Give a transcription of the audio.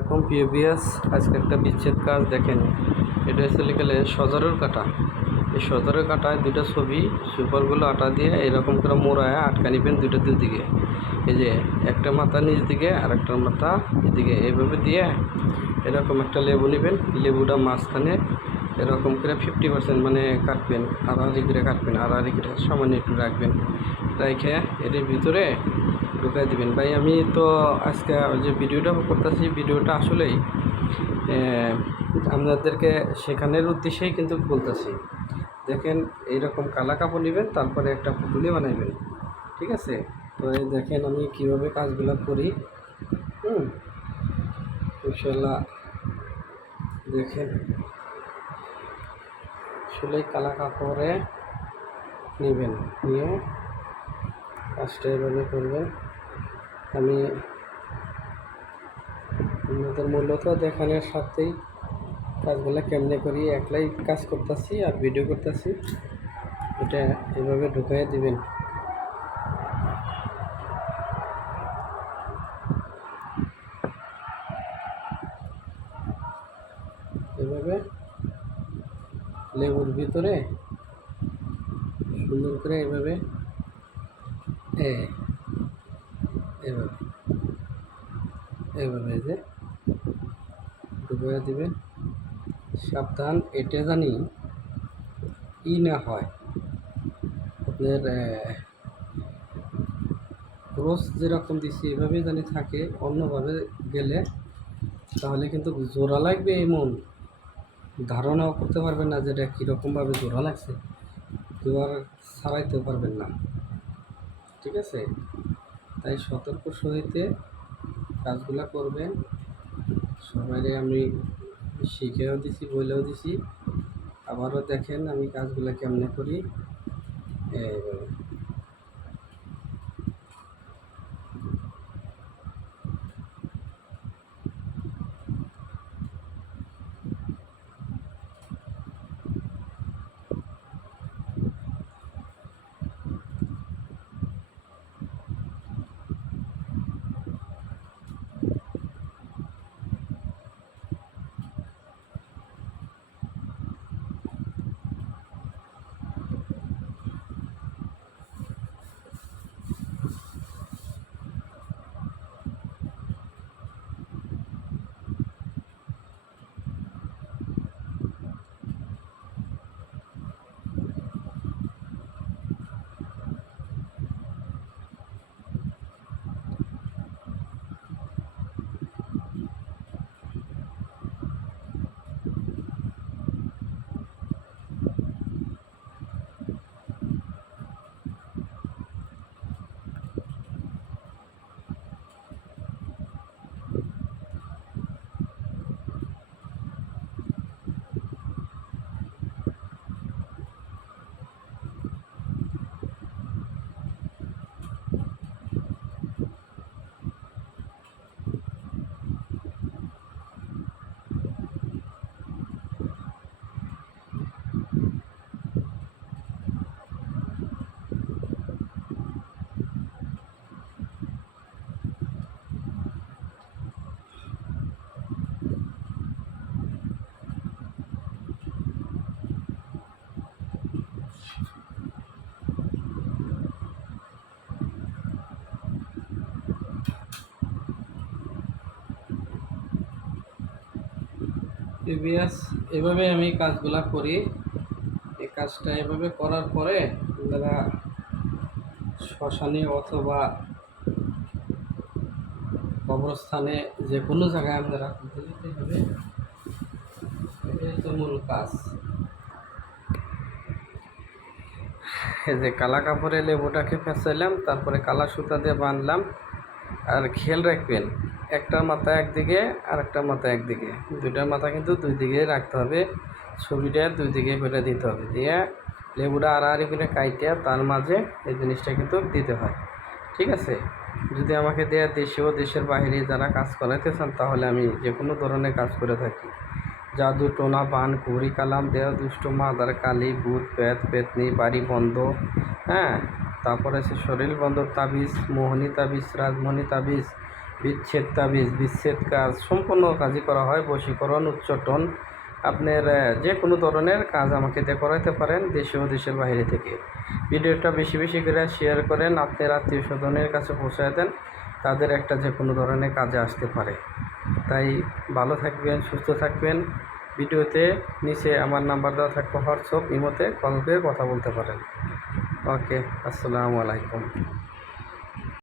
এখন পিওবিএস আজকে একটা বিচ্ছেদ কাজ দেখেন। এটা হচ্ছে লিখলে সজরের কাটা। এই সজরের কাটায় দুইটা ছবি সুপারগুলো আটা দিয়ে এরকম করে মোড়ায় আটকা নিবেন দুইটা দিকে। এই যে একটা মাথা নিচ দিকে আর একটা মাথা এদিকে এইভাবে দিয়ে এরকম একটা লেবু নেবেন। লেবুটা মাঝখানে এরকম করে 50% মানে কাটবেন, আড়াআড়ি করে কাটবেন, আড়াআড়ি করে সামান্য একটু রাখবেন, রেখে এর ভিতরে ঢুকাই দিবেন। ভাই আমি তো আজকে যে ভিডিওটা করতেছি, ভিডিওটা আসলেই আপনাদেরকে শেখানোর উদ্দেশ্যেই কিন্তু বলতেছি। দেখেন এইরকম কালা কাপড় নেবেন, তারপরে একটা পুটুলি বানাইবেন, ঠিক আছে? তো এই দেখেন আমি কীভাবে কাজগুলো করি। ইনশাল্লাহ দেখেন আসলে কালা কাপড়ে নেবেন, নিয়ে কাজটা এভাবে করবেন। আমি আপনাদের মূলত দেখানোর সাথেই কাজগুলো কেমনে করি, একলাই কাজ করতেছি আর ভিডিও করতেছি। এটা এভাবে ঢুকাই দিবেন। এভাবে লেবুর ভিতরে সুন্দর করে এভাবে এভাবে এভাবে যে ঢুকিয়ে দিবেন। সাবধান, এটা জানি না হয় আপনার রোজ যেরকম দিচ্ছি এভাবেই জানি থাকে, অন্যভাবে গেলে তাহলে কিন্তু জোড়া লাগবে, এমন ধারণাও করতে পারবেন না যে এটা কীরকমভাবে জোড়া লাগছে, কেউ আর ছাড়াইতেও পারবেন না, ঠিক আছে? তাই সতর্ক সহিতে কাজগুলো করবেন। সবাইরে আমি শিখেও দিছি, বলেও দিছি। আবারও দেখেন আমি কাজগুলো কেমনে করি। এইভাবে পিবিএস এভাবে আমি কাজগুলা করি। এই কাজটা এভাবে করার পরে আপনারা শ্মশানে অথবা কবরস্থানে যে কোনো জায়গায় আপনারা খুঁজে দিতে হবে। এটাই তো মূল কাজ। এই যে কালা কাপড়ে লেবুটাকে ফেঁচাইলাম, তারপরে কালা সুতা দিয়ে বাঁধলাম। আর খেয়াল রাখবেন, একটা মাথা একদিকে আর একটা মাথা একদিকে, দুইটার মাথা কিন্তু দুই দিকে রাখতে হবে। ছবিটা দুই দিকে করে দিতে হবে, দিয়ে লেবুটা আড়াআড়ি করে কাইটে তার মাঝে এই জিনিসটা কিন্তু দিতে হয়, ঠিক আছে? যদি আমাকে দেয়া দেশে ও দেশের বাইরে যারা কাজ করাইতে চান, তাহলে আমি যে কোনো ধরনের কাজ করে থাকি। জাদু টোনা বান কুড়ি কালাম দেহ দুষ্ট মাদার কালী ভূত পেত পেতনি বাড়ি বন্ধ, তারপরে আছে শরীর বন্ধ তাবিজ, মোহনী তাবিজ, রাজমোহনী তাবিজ, বিচ্ছেদ তাবিজ, বিচ্ছেদ কাজ, সম্পূর্ণ কাজই করা হয়। বশীকরণ, উচ্চাটন, আপনার যে কোনো ধরনের কাজ আমাকে দিয়ে করাতে পারেন, দেশে ও দেশের বাইরে থেকে। ভিডিওটা বেশি বেশি করে শেয়ার করেন, আপনার আত্মীয় স্বজনের কাছে পৌঁছায় দেন, তাদের একটা যে কোনো ধরনের কাজে আসতে পারে। তাই ভালো থাকবেন, সুস্থ থাকবেন। ভিডিওতে নিচে আমার নাম্বার দেওয়া থাকবে, হোয়াটসঅ্যাপ, ইমোতে কল করে কথা বলতে পারেন। ওকে, আসসালামু আলাইকুম।